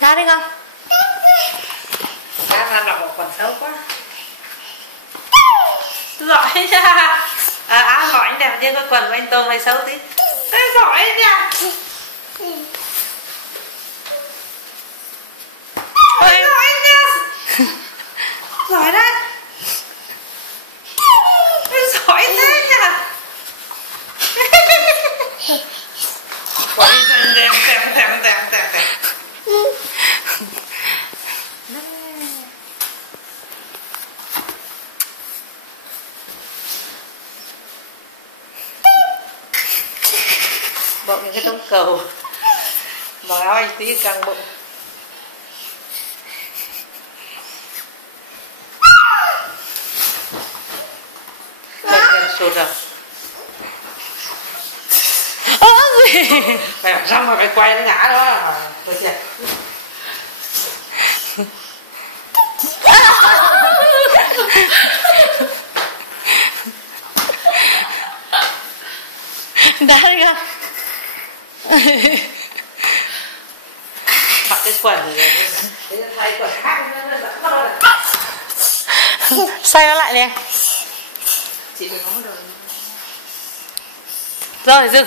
Ra đi con. Ra lọc một quần xấu quá. Giỏi nha. Giỏi nè, nhưng cái quần của anh Tôm hay xấu tí. Giỏi nha. Giỏi nha. Giỏi đấy. Giỏi thế nha. Quay đèn. Bụng những cái trống cầu. Mặc áo anh tí căng bụng. Gần sụt rồi. Phải làm xong rồi phải quay nó ngã đó. Tôi chưa. Đá đi con. Mặc cái quần rồi thay quần khác Xoay nó lại nè. chị đừng có đồ. Rồi dừng.